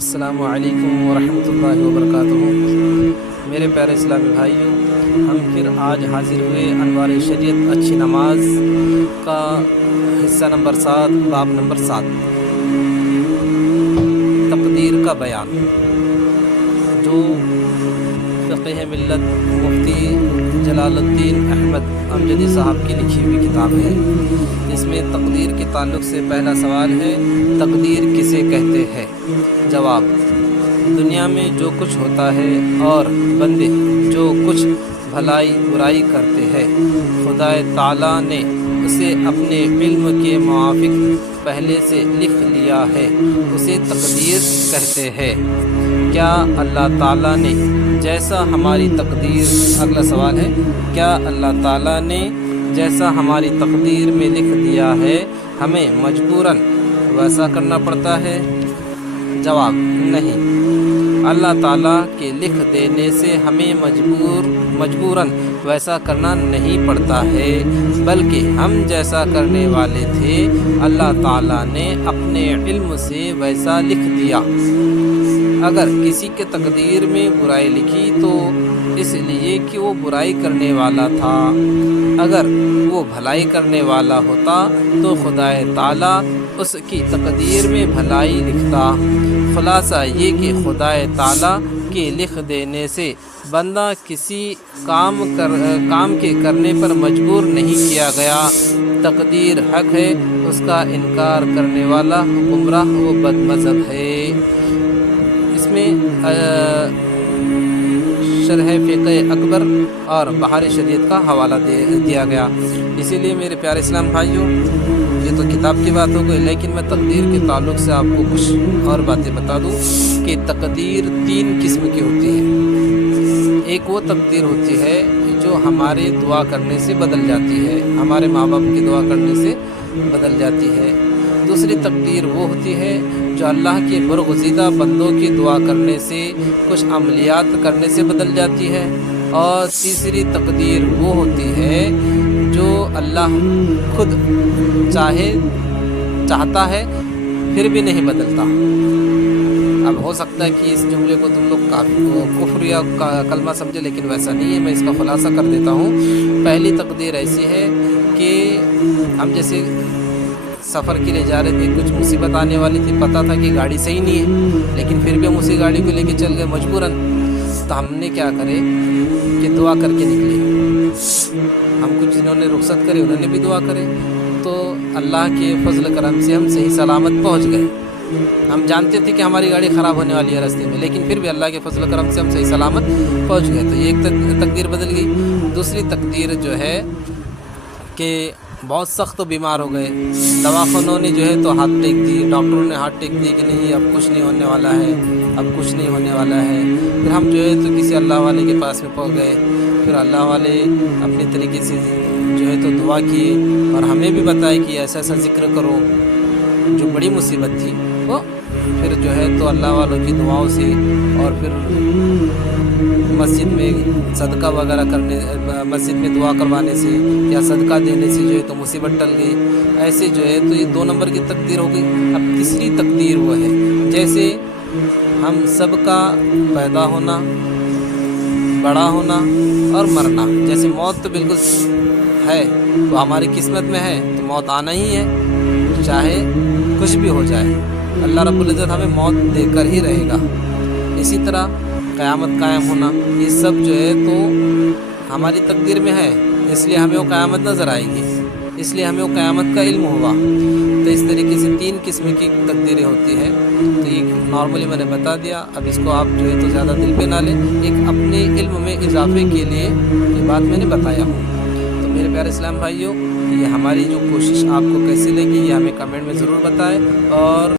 السلام علیکم ورحمۃ اللہ وبرکاتہ۔ میرے پیارے اسلامی بھائیوں، ہم پھر آج حاضر ہوئے انوار شریعت اچھی نماز کا حصہ نمبر 7 باب نمبر 7 تقدیر کا بیان، جو فقہ ملت مفتی جلال الدین احمد امجدی صاحب کی لکھی ہوئی کتاب ہے۔ اس میں تقدیر کے تعلق سے پہلا سوال ہے، تقدیر کسے کہتے ہیں؟ جواب: دنیا میں جو کچھ ہوتا ہے اور بندے جو کچھ بھلائی برائی کرتے ہیں، خدا تعالیٰ نے اسے اپنے علم کے موافق پہلے سے لکھ لیا ہے، اسے تقدیر کہتے ہیں۔ کیا اللہ تعالیٰ نے جیسا ہماری تقدیر اگلا سوال ہے، کیا اللہ تعالیٰ نے جیسا ہماری تقدیر میں لکھ دیا ہے ہمیں مجبوراً ویسا کرنا پڑتا ہے؟ جواب: نہیں، اللہ تعالیٰ کے لکھ دینے سے ہمیں مجبوراً ویسا کرنا نہیں پڑتا ہے، بلکہ ہم جیسا کرنے والے تھے اللہ تعالیٰ نے اپنے علم سے ویسا لکھ دیا۔ اگر کسی کے تقدیر میں برائی لکھی تو اس لیے کہ وہ برائی کرنے والا تھا، اگر وہ بھلائی کرنے والا ہوتا تو خدا تعالیٰ اس کی تقدیر میں بھلائی لکھتا۔ خلاصہ یہ کہ خدا تعالیٰ کے لکھ دینے سے بندہ کسی کام کے کرنے پر مجبور نہیں کیا گیا۔ تقدیر حق ہے، اس کا انکار کرنے والا گمراہ و بد مذہب ہے۔ اس میں شرح فقہ اکبر اور بہار شریعت کا حوالہ دیا گیا۔ اسی لیے میرے پیارے اسلام بھائیوں، یہ تو کتاب کی بات ہو گئی، لیکن میں تقدیر کے تعلق سے آپ کو کچھ اور باتیں بتا دوں کہ تقدیر 3 قسم کی ہوتی ہے۔ ایک وہ تقدیر ہوتی ہے جو ہمارے دعا کرنے سے بدل جاتی ہے، ہمارے ماں باپ کی دعا کرنے سے بدل جاتی ہے۔ دوسری تقدیر وہ ہوتی ہے جو اللہ کے برگزیدہ بندوں کی دعا کرنے سے، کچھ عملیات کرنے سے بدل جاتی ہے۔ اور تیسری تقدیر وہ ہوتی ہے جو اللہ خود چاہتا ہے پھر بھی نہیں بدلتا۔ اب ہو سکتا ہے کہ اس جملے کو تم لوگ کفر یا کلمہ سمجھے، لیکن ویسا نہیں ہے، میں اس کا خلاصہ کر دیتا ہوں۔ پہلی تقدیر ایسی ہے کہ ہم جیسے سفر کے لیے جا رہے تھے، کچھ مصیبت آنے والی تھی، پتہ تھا کہ گاڑی صحیح نہیں ہے، لیکن پھر بھی ہم اسی گاڑی کو لے کے چل گئے مجبوراً۔ تو ہم نے کیا کرے کہ دعا کر کے نکلے۔ ہم کچھ جنہوں نے رخصت کرے انہوں نے بھی دعا کرے، تو اللہ کے فضل کرم سے ہم صحیح سلامت پہنچ گئے۔ ہم جانتے تھے کہ ہماری گاڑی خراب ہونے والی ہے راستے میں، لیکن پھر بھی اللہ کے فضل کرم سے ہم صحیح سلامت پہنچ گئے، تو یہ ایک تقدیر بدل گئی۔ دوسری تقدیر جو ہے کہ بہت سخت بیمار ہو گئے، دواخانوں نے جو ہے تو ہاتھ ٹیک دی، ڈاکٹروں نے ہاتھ ٹیک دی کہ نہیں اب کچھ نہیں ہونے والا ہے، اب کچھ نہیں ہونے والا ہے۔ پھر ہم جو ہے تو کسی اللہ والے کے پاس میں پہنچ گئے، پھر اللہ والے اپنے طریقے سے جو ہے تو دعا کیے اور ہمیں بھی بتائے کہ ایسا ایسا ذکر کرو۔ جو بڑی مصیبت تھی وہ پھر جو ہے تو اللہ والوں کی دعاؤں سے اور پھر مسجد میں صدقہ وغیرہ کرنے، مسجد میں دعا کروانے سے یا صدقہ دینے سے جو ہے تو مصیبت ٹل گئی۔ ایسے جو ہے تو یہ 2 نمبر کی تقدیر ہو گئی۔ اب تیسری تقدیر وہ ہے جیسے ہم سب کا پیدا ہونا، بڑا ہونا اور مرنا۔ جیسے موت تو بالکل ہے، وہ ہماری قسمت میں ہے، تو موت آنا ہی ہے، چاہے کچھ بھی ہو جائے، اللہ رب العزت ہمیں موت دے کر ہی رہے گا۔ اسی طرح قیامت قائم ہونا، یہ سب جو ہے تو ہماری تقدیر میں ہے، اس لیے ہمیں وہ قیامت نظر آئے گی، اس لیے ہمیں وہ قیامت کا علم ہوا۔ تو اس طریقے سے 3 قسم کی تقدیریں ہوتی ہیں۔ تو یہ نارملی میں نے بتا دیا، اب اس کو آپ جو ہے تو زیادہ دل پہ نہ لیں، ایک اپنے علم میں اضافے کے لیے یہ بات میں نے بتایا ہوں۔ تو میرے پیارے اسلام بھائیوں، یہ ہماری جو کوشش آپ کو کیسی لگی یہ ہمیں کمنٹ میں ضرور بتائیں، اور